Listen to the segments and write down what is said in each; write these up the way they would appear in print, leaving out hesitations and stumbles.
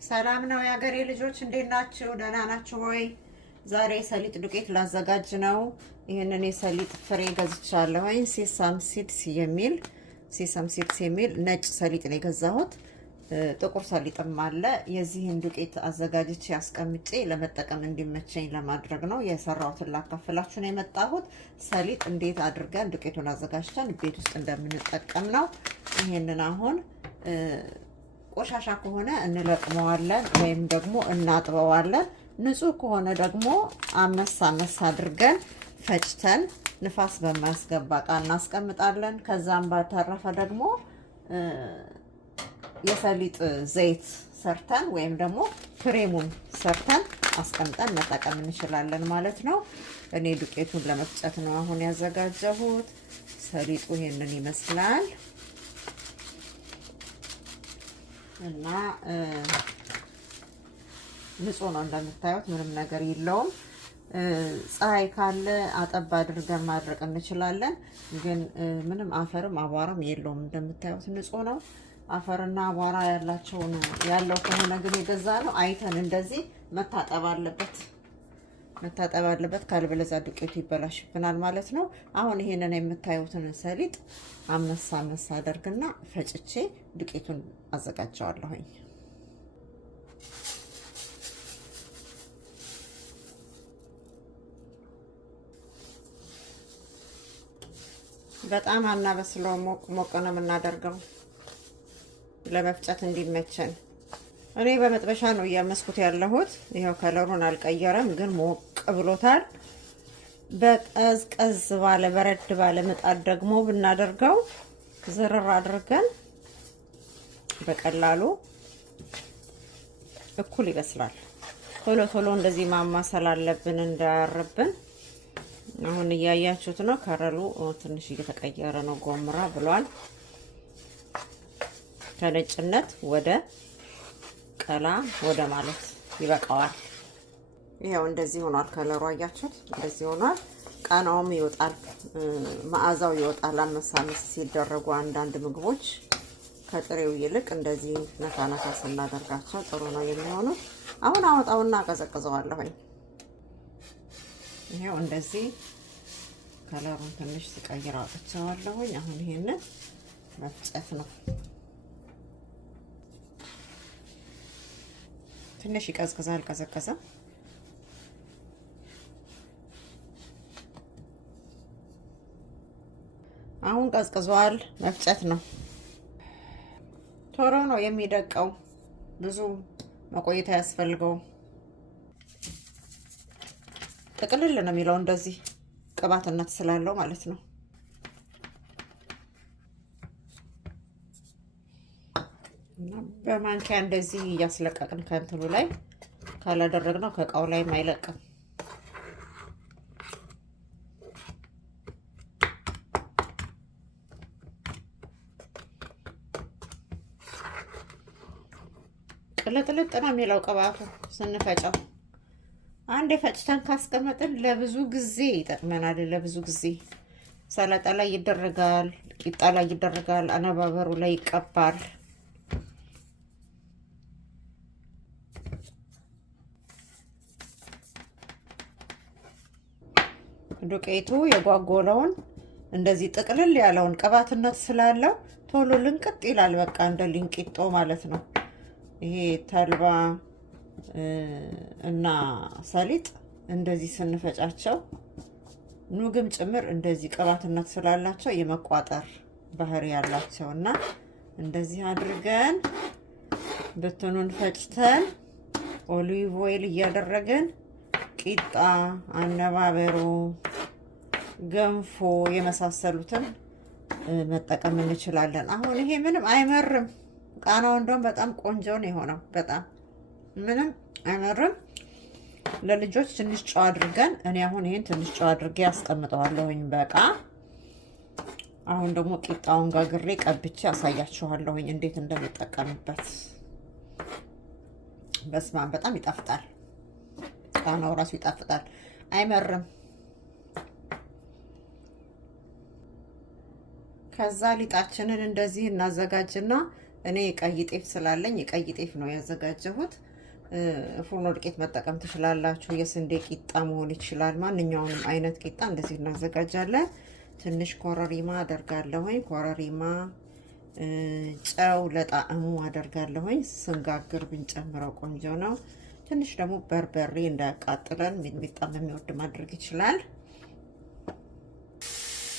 ሰላም ነው የሀገሬ ልጆች፣ እንዴት ናችሁ? ደህና ናችሁ ወይ? ዛሬ ሰሊጥ ዱቄት ላዘጋጅ ነው። ይሄንን የሰሊጥ ፍሬ ገዝቻለሁ። ሴሳም ሲድስ የሚል ነጭ ሰሊጥ ነው የገዛሁት። ጥቁር ሰሊጥም አለ። የዚህን ዱቄት አዘጋጅቼ አስቀምጬ ለመጠቀም እንዲመቸኝ ለማድረግ ነው የሰራሁትን ላካፍላችሁ ነው የመጣሁት። ሰሊጥ እንዴት አድርገን ዱቄቱን አዘጋጅተን ቤት ውስጥ እንደምንጠቀም ነው። ይሄንን አሁን ቆሻሻ ከሆነ እንለቅመዋለን ወይም ደግሞ እናጥበዋለን። ንጹህ ከሆነ ደግሞ አመስ አድርገን ፈጭተን ንፋስ በማያስገባ እቃ እናስቀምጣለን። ከዛም ባተረፈ ደግሞ የሰሊጥ ዘይት ሰርተን ወይም ደግሞ ክሬሙን ሰርተን አስቀምጠን መጠቀም እንችላለን ማለት ነው። እኔ ዱቄቱን ለመፍጨት ነው አሁን ያዘጋጀሁት። ሰሊጡ ይሄንን ይመስላል እና ንጹህ ነው እንደምታዩት፣ ምንም ነገር የለውም። ፀሐይ ካለ አጠብ አድርገን ማድረቅ እንችላለን፣ ግን ምንም አፈርም አቧራም የለውም። እንደምታዩት ንጹህ ነው። አፈርና አቧራ ያለው ከሆነ ግን የገዛ ነው አይተን እንደዚህ መታጠብ አለበት። ካልበለዚያ ዱቄቱ ይበላሽብናል ማለት ነው። አሁን ይሄንን የምታዩትን ሰሊጥ አመሳ አደርግና ፈጭቼ ዱቄቱን አዘጋጀዋለሁኝ። በጣም አናበስለው፣ ሞቅ ነው የምናደርገው ለመፍጨት እንዲመቸን። እኔ በመጥበሻ ነው እያመስኩት ያለሁት። ይሄው ከለሩን አልቀየረም፣ ግን ሞቅ ብሎታል። በቀዝቀዝ ባለ በረድ ባለ ምጣድ ደግሞ ብናደርገው ዝርር አድርገን በቀላሉ እኩል ይበስላል። ቶሎ እንደዚህ ማማሰል አለብን እንዳያርብን። አሁን እያያችሁት ነው። ከረሉ ትንሽ እየተቀየረ ነው፣ ጎምራ ብሏል። ከነጭነት ወደ ቀላ ወደ ማለት ይበቃዋል። ይሄው እንደዚህ ሆኗል። ከለሩ አያችሁት? እንደዚህ ሆኗል። ቃናውም ይወጣል፣ መዓዛው ይወጣል። አመሳመስ ሲደረጉ አንዳንድ ምግቦች ከጥሬው ይልቅ እንደዚህ ነካ ስናደርጋቸው ጥሩ ነው የሚሆኑት። አሁን አወጣውና አቀዘቅዘዋለሁኝ። ይሄው እንደዚህ ከለሩን ትንሽ ሲቀይር አውጥቼዋለሁኝ። አሁን ይሄንን መፍጨት ነው። ትንሽ ይቀዝቅዛል። ቀዘቀዘ። አሁን ቀዝቅዟል። መፍጨት ነው። ቶሎ ነው የሚደቀው፣ ብዙ መቆየት አያስፈልገውም። ጥቅልል ነው የሚለው እንደዚህ ቅባትነት ስላለው ማለት ነው። እና በማንኪያ እንደዚህ እያስለቀቅን ከእንትኑ ላይ ካላደረግነው ከእቃው ላይ አይለቅም። ቅልጥልጥ ነው የሚለው ቅባቱ ስንፈጨው። አንድ ፈጭተን ካስቀመጥን ለብዙ ጊዜ ይጠቅመናል። ለብዙ ጊዜ ሰላጣ ላይ ይደረጋል፣ ቂጣ ላይ ይደረጋል፣ አነባበሩ ላይ ይቀባል። ዱቄቱ የጓጎለውን እንደዚህ ጥቅልል ያለውን ቅባትነት ስላለው ቶሎ ልንቅጥ ይላል። በቃ እንደ ሊንቂጦ ማለት ነው። ይሄ ተልባ እና ሰሊጥ እንደዚህ ስንፈጫቸው ኑግም ጭምር እንደዚህ ቅባትነት ስላላቸው የመቋጠር ባህሪ ያላቸው እና እንደዚህ አድርገን ብትኑን ፈጭተን ኦሊቭ ኦይል እያደረገን ቂጣ፣ አነባበሮ፣ ገንፎ የመሳሰሉትን መጠቀም እንችላለን። አሁን ይሄ ምንም አይመርም። ቃናው እንደውም በጣም ቆንጆ ነው የሆነው። በጣም ምንም አይመርም። ለልጆች ትንሽ ጨው አድርገን እኔ አሁን ይሄን ትንሽ ጨው አድርጌ አስቀምጠዋለሁኝ በቃ። አሁን ደግሞ ቂጣውን ጋግሬ ቀብቼ አሳያችኋለሁኝ እንዴት እንደምጠቀምበት። በስማም በጣም ይጣፍጣል። ቃናው ራሱ ይጣፍጣል፣ አይመርም። ከዛ ሊጣችንን እንደዚህ እናዘጋጅና እኔ ቀይ ጤፍ ስላለኝ የቀይ ጤፍ ነው ያዘጋጀሁት። ፉርኖ ዱቄት መጠቀም ትችላላችሁ። የስንዴ ቂጣ መሆን ይችላል። ማንኛውንም አይነት ቂጣ እንደዚህ እናዘጋጃለን። ትንሽ ኮረሪማ አደርጋለሁኝ። ኮረሪማ፣ ጨው ለጣዕሙ አደርጋለሁኝ። ስንጋግር ብንጨምረው ቆንጆ ነው። ትንሽ ደግሞ በርበሬ እንዳያቃጥለን ሚጥሚጣም የሚወድ ማድረግ ይችላል።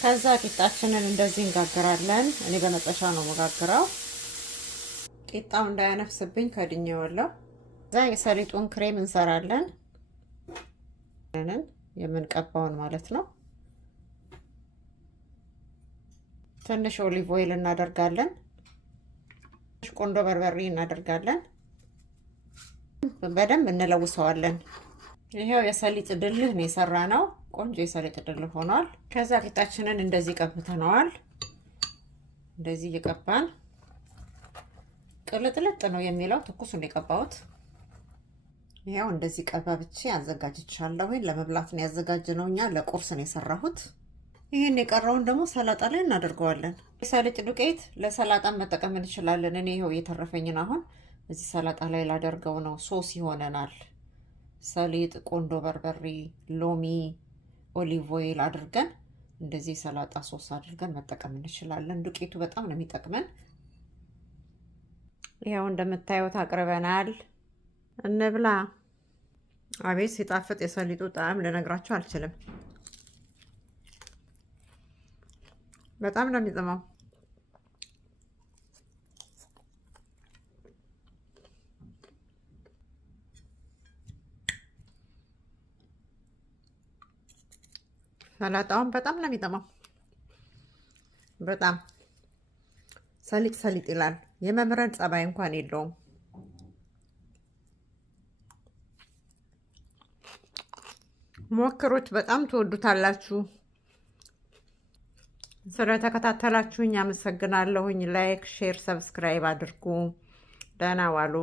ከዛ ቂጣችንን እንደዚህ እንጋግራለን። እኔ በመጥበሻ ነው መጋግረው፣ ቂጣው እንዳያነፍስብኝ ከድኜዋለሁ። ከዛ የሰሊጡን ክሬም እንሰራለን። የምንቀባውን ማለት ነው። ትንሽ ኦሊቭ ኦይል እናደርጋለን። ትንሽ ቆንዶ በርበሬ እናደርጋለን። በደንብ እንለውሰዋለን። ይሄው የሰሊጥ ድልህ ነው የሰራ ነው። ቆንጆ የሰሊጥ ድልህ ሆኗል። ከዛ ቂጣችንን እንደዚህ ቀብተነዋል። እንደዚህ እየቀባን ቅልጥልጥ ነው የሚለው። ትኩስ ነው የቀባሁት። ይሄው እንደዚህ ቀባብቼ አዘጋጅቻለሁ። ለመብላት ነው ያዘጋጀነው እኛ፣ ለቁርስ ነው የሰራሁት። ይሄን የቀረውን ደግሞ ሰላጣ ላይ እናደርገዋለን። የሰሊጥ ዱቄት ለሰላጣ መጠቀም እንችላለን። እኔ ይሄው እየተረፈኝን አሁን እዚህ ሰላጣ ላይ ላደርገው ነው። ሶስ ይሆነናል። ሰሊጥ፣ ቆንዶ በርበሬ፣ ሎሚ፣ ኦሊቭ ኦይል አድርገን እንደዚህ ሰላጣ ሶስ አድርገን መጠቀም እንችላለን። ዱቄቱ በጣም ነው የሚጠቅመን። ይሄው እንደምታዩት አቅርበናል። እንብላ። አቤት ሲጣፍጥ የሰሊጡ ጣዕም ልነግራችሁ አልችልም። በጣም ነው የሚጥመው። ሰላጣውን በጣም ነው የሚጥመው። በጣም ሰሊጥ ሰሊጥ ይላል። የመምረጥ ጸባይ እንኳን የለውም። ሞክሩት፣ በጣም ትወዱታላችሁ። ስለተከታተላችሁኝ አመሰግናለሁኝ። ላይክ፣ ሼር፣ ሰብስክራይብ አድርጉ። ደህና ዋሉ።